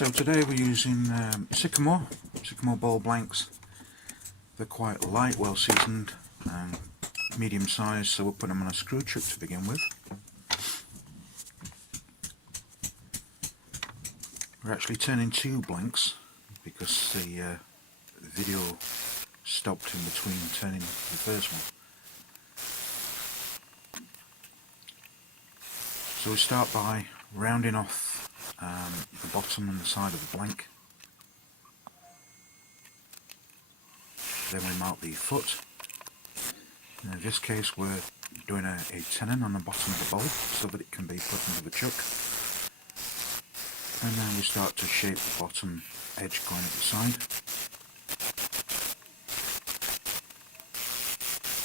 So today we're using Sycamore ball blanks. They're quite light, well seasoned and medium sized, so we'll put them on a screw chuck to begin with. We're actually turning two blanks because the video stopped in between turning the first one. So we start by rounding off the bottom and the side of the blank. Then we mark the foot. And in this case we're doing a tenon on the bottom of the bowl so that it can be put into the chuck. And then we start to shape the bottom edge going up the side.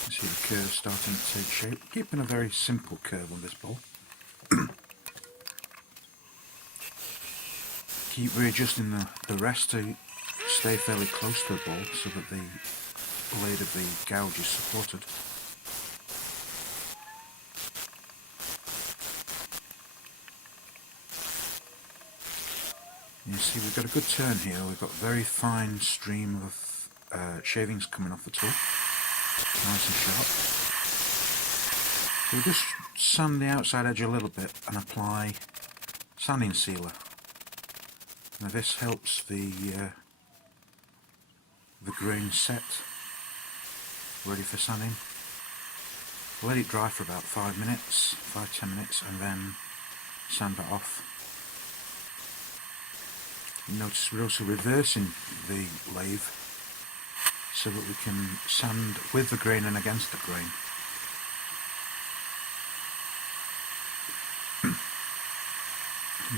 You see the curve starting to take shape, keeping a very simple curve on this bowl. Keep readjusting the rest to stay fairly close to the bowl so that the blade of the gouge is supported. You see we've got a good turn here, we've got a very fine stream of shavings coming off the tool, nice and sharp. So we just sand the outside edge a little bit and apply sanding sealer. Now this helps the grain set, ready for sanding. Let it dry for about 5-10 minutes and then sand it off. You notice we're also reversing the lathe so that we can sand with the grain and against the grain.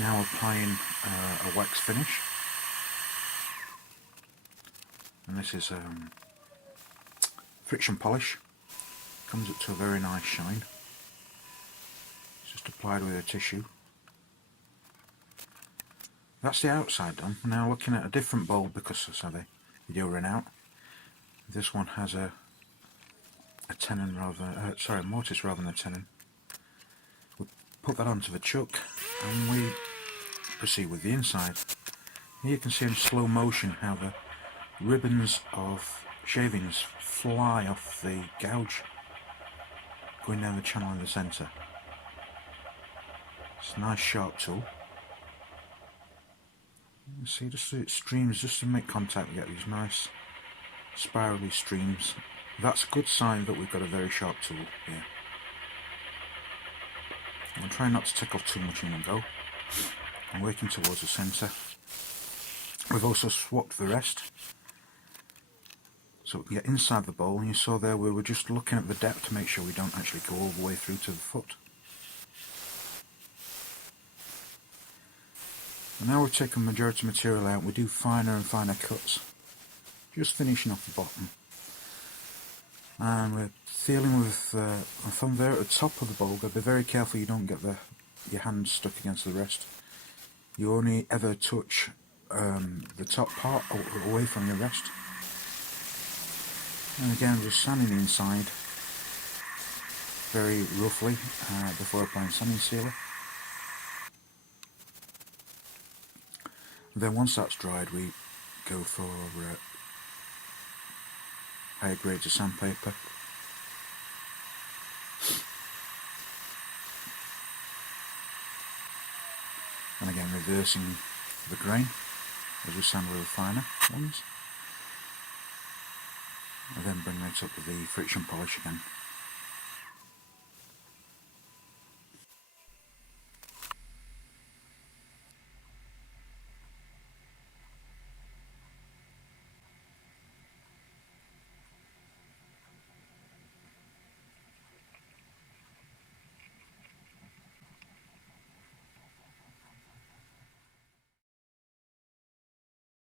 Now applying a wax finish, and this is friction polish. Comes up to a very nice shine. It's just applied with a tissue. That's the outside done. Now looking at a different bowl because as the video ran out. This one has a tenon rather, sorry, a mortice rather than a tenon. We put that onto the chuck and we proceed with the inside. Here you can see in slow motion how the ribbons of shavings fly off the gouge going down the channel in the centre. It's a nice sharp tool. You see just it streams just to make contact, we get these nice spirally streams. That's a good sign that we've got a very sharp tool here. I'm trying not to take off too much in one go. I'm working towards the centre. We've also swapped the rest so we can get inside the bowl, and you saw there we were just looking at the depth to make sure we don't actually go all the way through to the foot. And now we've taken the majority of the material out, we do finer and finer cuts, just finishing off the bottom. And we're feeling with a thumb there at the top of the bowl. Got to be very careful you don't get your hand stuck against the rest. You only ever touch the top part away from your rest. And again, just sanding the inside very roughly before applying sanding sealer. And then once that's dried, we go for higher grades of sandpaper. And again reversing the grain as we sand with the finer ones. And then bring it up with the friction polish again.